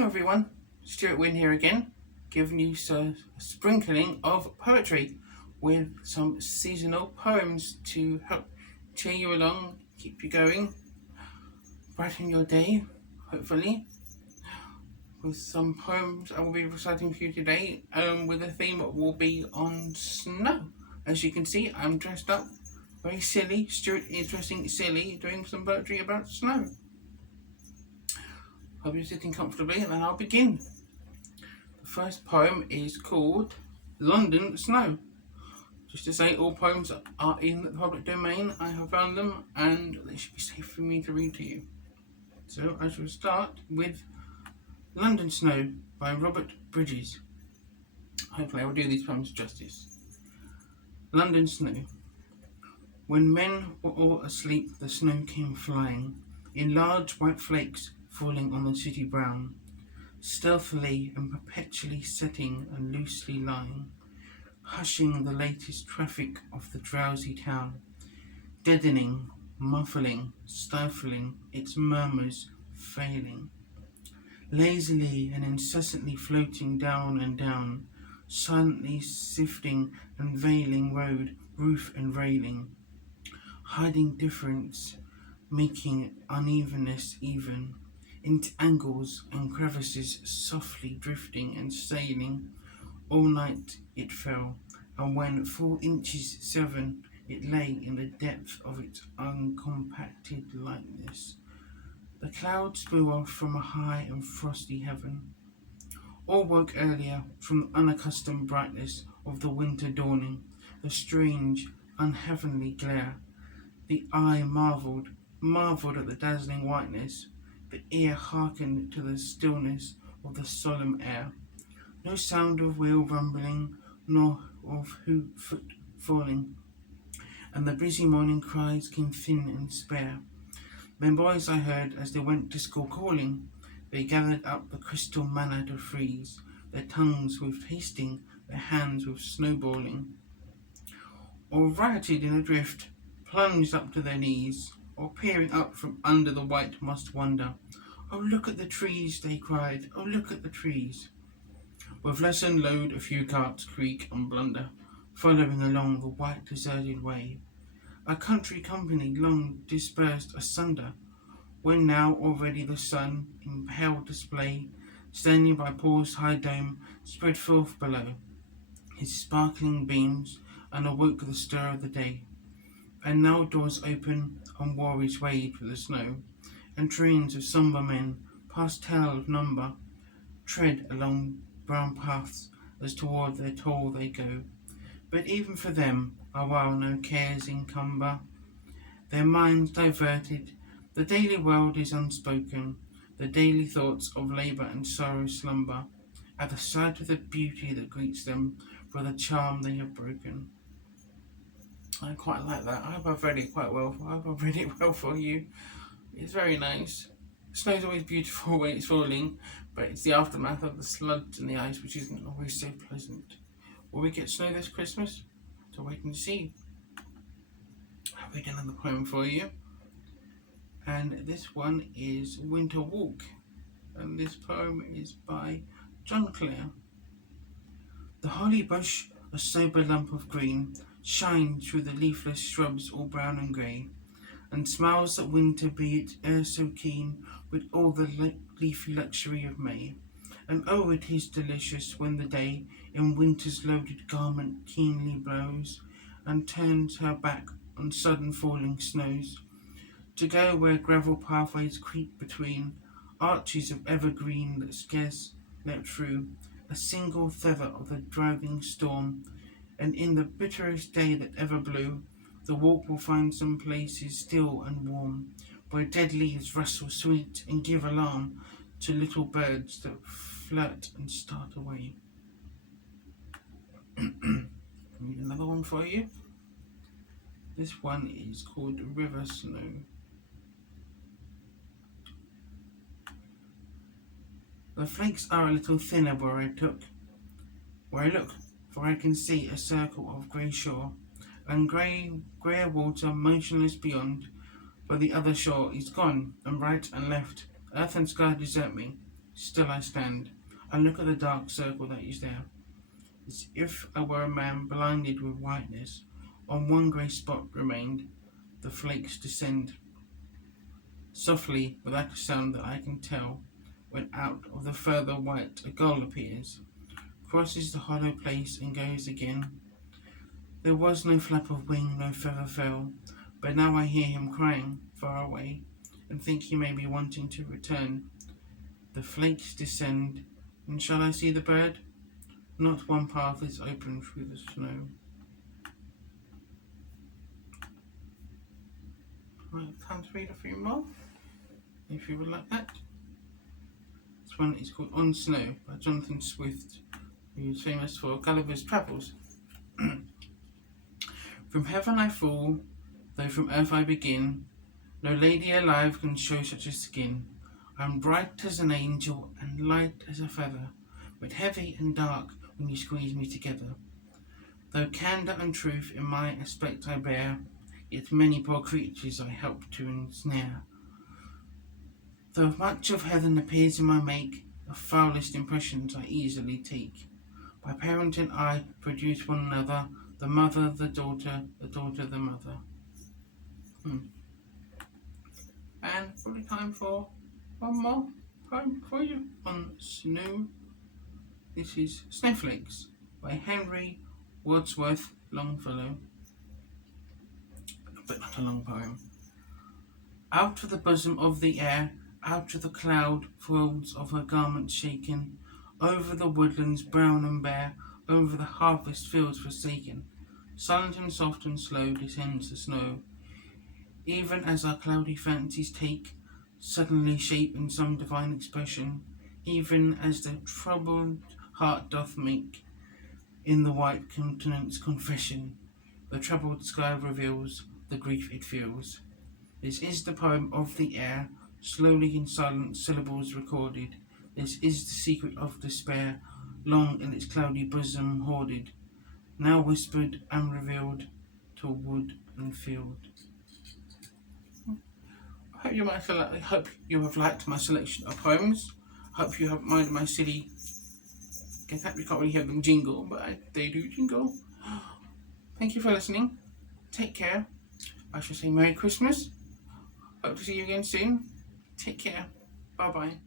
Hello everyone, Stuart Wynn here again, giving you a sprinkling of poetry with some seasonal poems to help cheer you along, keep you going, brighten your day, hopefully, with some poems I will be reciting for you today, with a theme that will be on snow. As you can see, I'm dressed up very silly. Stuart is dressing silly, doing some poetry about snow. Hope you're sitting comfortably and then I'll begin. The first poem is called London Snow. Just to say, all poems are in the public domain. I have found them and they should be safe for me to read to you. So I shall start with London Snow by Robert Bridges. Hopefully I will do these poems justice. London Snow. When men were all asleep, the snow came flying, in large white flakes falling on the city brown, stealthily and perpetually setting and loosely lying, hushing the latest traffic of the drowsy town, deadening, muffling, stifling its murmurs, failing, lazily and incessantly floating down and down, silently sifting and veiling road, roof and railing, hiding difference, making unevenness even, into angles and crevices, softly drifting and sailing. All night it fell, and when 4 inches 7, it lay in the depth of its uncompacted lightness. The clouds blew off from a high and frosty heaven. All woke earlier from the unaccustomed brightness of the winter dawning, the strange, unheavenly glare. The eye marvelled at the dazzling whiteness. The ear hearkened to the stillness of the solemn air. No sound of wheel rumbling, nor of foot falling, and the busy morning cries came thin and spare. Men boys I heard as they went to school calling. They gathered up the crystal manna to freeze, their tongues with tasting, their hands with snowballing, or rioted in a drift, plunged up to their knees, or peering up from under the white must wonder. Oh, look at the trees, they cried, oh, look at the trees. With lesson load a few carts creak and blunder, following along the white deserted way. A country company long dispersed asunder, when now already the sun, in pale display, standing by Paul's high dome, spread forth below his sparkling beams, and awoke the stir of the day. And now doors open, and warriors wade through the snow, and trains of sombre men, past tell of number, tread along brown paths as toward their toll they go. But even for them, awhile no cares encumber, their minds diverted, the daily world is unspoken, the daily thoughts of labour and sorrow slumber, at the sight of the beauty that greets them for the charm they have broken. I quite like that. I hope I've read it quite well. I hope I've read it well for you. It's very nice. Snow's always beautiful when it's falling, but it's the aftermath of the sludge and the ice which isn't always so pleasant. Will we get snow this Christmas? So wait and see. I've read another poem for you, and this one is Winter Walk, and this poem is by John Clare. The holly bush, a sober lump of green, shines through the leafless shrubs all brown and grey, and smiles at winter, be it e'er so keen, with all the leafy luxury of May. And oh, it is delicious when the day in winter's loaded garment keenly blows, and turns her back on sudden falling snows, to go where gravel pathways creep between arches of evergreen that scarce let through a single feather of the driving storm. And in the bitterest day that ever blew, the walk will find some places still and warm, where dead leaves rustle sweet and give alarm to little birds that flirt and start away. Read another one for you. This one is called River Snow. The flakes are a little thinner where I look, for I can see a circle of grey shore, and greyer water motionless beyond, but the other shore is gone, and right and left, earth and sky desert me, still I stand, and look at the dark circle that is there, as if I were a man blinded with whiteness. On one grey spot remained, the flakes descend. Softly, without a sound that I can tell, when out of the further white a gull appears, crosses the hollow place and goes again. There was no flap of wing, no feather fell, but now I hear him crying far away, and think he may be wanting to return. The flakes descend, and shall I see the bird? Not one path is open through the snow. Right, time to read a few more, if you would like that. This one is called On Snow by Jonathan Swift, who is famous for Gulliver's Travels. From heaven I fall, though from earth I begin. No lady alive can show such a skin. I'm bright as an angel and light as a feather, but heavy and dark when you squeeze me together. Though candour and truth in my aspect I bear, yet many poor creatures I help to ensnare. Though much of heaven appears in my make, the foulest impressions I easily take. By parent and I produce one another, the mother, the daughter, the mother. And probably time for one more poem for you on snow. This is Snow-Flakes by Henry Wadsworth Longfellow. But not a long poem. Out of the bosom of the air, out of the cloud folds of her garments shaken, over the woodlands brown and bare, over the harvest fields forsaken, silent and soft and slow descends the snow. Even as our cloudy fancies take suddenly shape in some divine expression, even as the troubled heart doth make in the white countenance confession, the troubled sky reveals the grief it feels. This is the poem of the air, slowly in silent syllables recorded. This is the secret of despair, long in its cloudy bosom hoarded, now whispered and revealed to wood and field. I hope you have liked my selection of poems. I hope you have minded my silly. Guess that we can't really hear them jingle, but they do jingle. Thank you for listening. Take care. I shall say Merry Christmas. Hope to see you again soon. Take care. Bye bye.